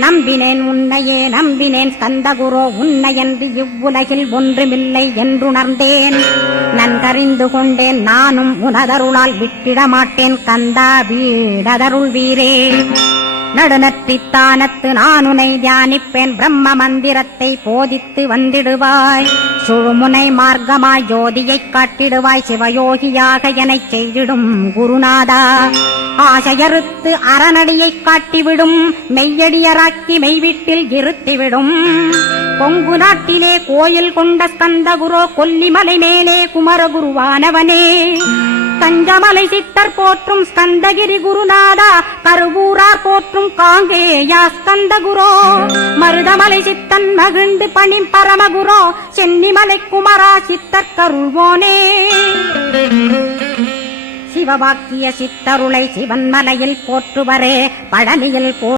நம்பினேன் உன்னையே நம்பினேன் ஸ்கந்தகுரோ உன்னையன்று இவ்வுலகில் ஒன்றுமில்லை என்றுணர்ந்தேன். நன்கறிந்து கொண்டேன் நானும் உனதருளால் விட்டிட மாட்டேன் கந்தா வீடதருள் வீரே. நடுநற்றித்தானத்து நானுனை தியானிப்பேன் பிரம்ம மந்திரத்தை போதித்து வந்திடுவாய். சுழுமுனை மார்க்கமாய் ஜோதியைக் காட்டிடுவாய் சிவயோகியாக எனச் செய்திடும் குருநாதா. ஆசையறுத்து அறநடியைக் காட்டிவிடும் மெய்யடியராக்கி மெய்வீட்டில் இருத்திவிடும். கொங்கு நாட்டிலே கோயில் கொண்ட ஸ்கந்தகுரோ கொல்லிமலை மேலே குமரகுருவானவனே. கஞ்சமலை சித்தர் போற்றும் ஸ்கந்தகிரி குருநாதா கருவூரார் போற்றும் காங்கேயா ஸ்கந்தகுரோ. மருதமலை சித்தன் மகிழ்ந்து பணிம் பரமகுரோ சென்னிமலை குமரா சித்தர் கருள்வோனே. சிவவாக்கிய சித்தருளை சிவன்மலையில் போற்றுவரே பழனியில்